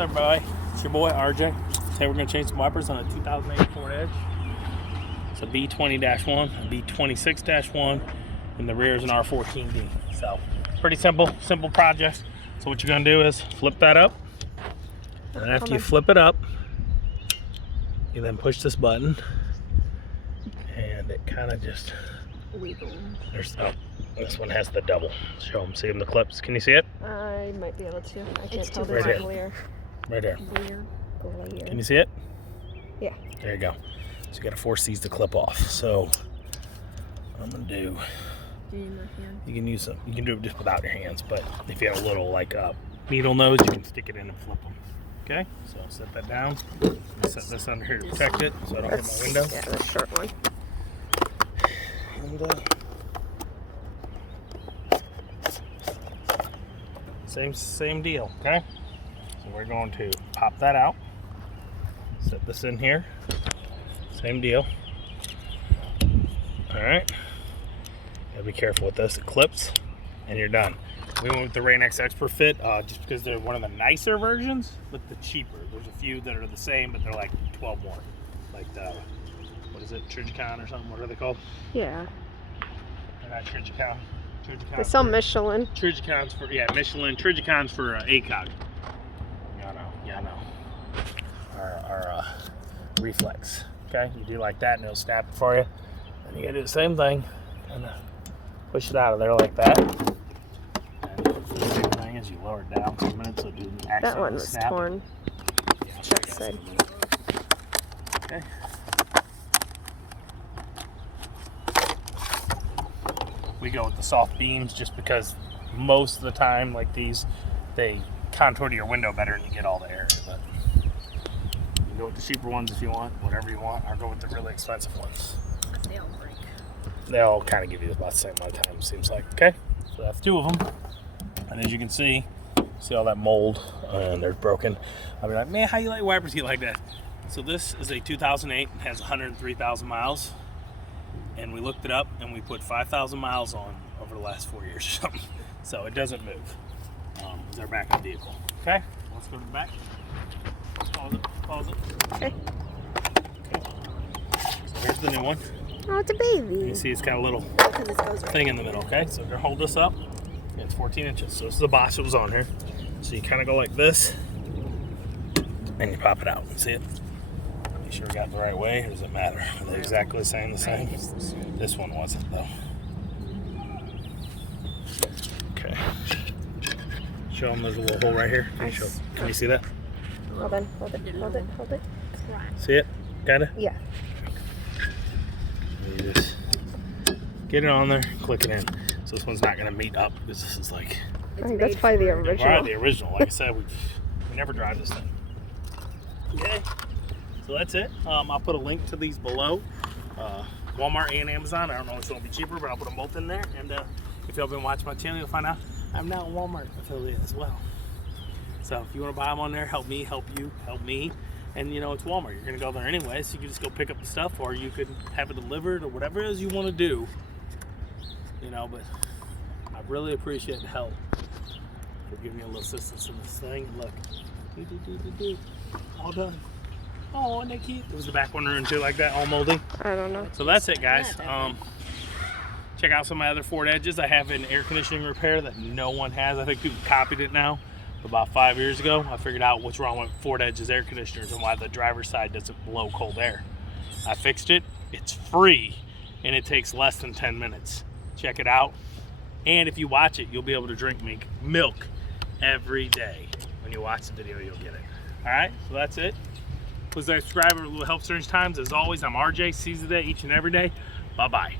What's up, everybody? It's your boy RJ. Today we're going to change some wipers on a 2008 Ford Edge. It's a B20-1, a B26-1, and the rear is an R14D. So pretty simple project. So what you're going to do is flip that up, and after you flip it up, you then push this button, and it kind of just there's this one has the double. Show them, see them, the clips. Can you see it? I might be able to. I can't tell. Right here. Right there. Can you see it? Yeah. There you go. So you got to force these to clip off. So what I'm gonna do. You can use them. You can do it just without your hands, but if you have a little like needle nose, you can stick it in and flip them. Okay. So set that down. Set this under here to protect it, so I don't hit my window. Yeah, the short one. And same deal, okay? So we're going to pop that out, set this in here, same deal. All right, gotta be careful with this, it clips, and you're done. We went with the Rain-X Expert Fit just because they're one of the nicer versions, but the cheaper. There's a few that are the same, but they're like 12 more. Like the, what is it, Trigicon or something, what are they called? Yeah. They're not Trigicon. There's some Michelin. Trigicon's for, yeah, Michelin. Trigicon's for ACOG. Yeah, I know. Our reflex. Okay, you do like that and it'll snap it for you. And you gotta do the same thing and push it out of there like that. And the same thing is you lower it down 2 minutes so it doesn't accidentally snap. That one was torn. Yeah, that side. Okay. We go with the soft beams just because most of the time, like these, they contour to your window better and you get all the air. But you can go with the cheaper ones if you want, whatever you want, or go with the really expensive ones. They all break. They all kind of give you about the same amount of time, it seems like. Okay, so that's two of them. And as you can see all that mold and they're broken. I'll be like, man, how you let wipers get like that? So this is a 2008, it has 103,000 miles. And we looked it up and we put 5,000 miles on over the last 4 years or something. So it doesn't move. It's our backup vehicle. Okay, let's go to the back. Pause it. Okay. So here's the new one. Oh, it's a baby. You see it's got a little thing in the middle, okay? So if you hold this up, it's 14 inches. So this is the box that was on here. So you kind of go like this and you pop it out. See it? Make sure we got it the right way, or does it matter? Are they exactly the same? This one wasn't, though. Okay. Show them there's a little hole right here. Can you see that? Hold it. See it? Got it? Yeah. You just get it on there, click it in. So this one's not going to meet up because this is like... I think that's probably the original. Probably the original. Like I said, we never drive this thing. Okay. So that's it. I'll put a link to these below. Walmart and Amazon. I don't know if it's going to be cheaper, but I'll put them both in there. And if y'all been watching my channel, you'll find out I'm now a Walmart affiliate as well. So if you want to buy them on there, help me, help you, help me. And you know, it's Walmart. You're going to go there anyway, so you can just go pick up the stuff, or you could have it delivered, or whatever it is you want to do. You know, but I really appreciate the help for giving me a little assistance in this thing. And look, all done. Oh, and they cute. It was the back one ruined too, like that, all moldy. I don't know. So that's it, guys. Check out some of my other Ford Edges. I have an air conditioning repair that no one has. I think people copied it now. About 5 years ago, I figured out what's wrong with Ford Edge's air conditioners and why the driver's side doesn't blow cold air. I fixed it. It's free, and it takes less than 10 minutes. Check it out. And if you watch it, you'll be able to drink milk every day. When you watch the video, you'll get it. All right, so that's it. Please subscribe. It will help during times. As always, I'm RJ. Seize the day each and every day. Bye-bye.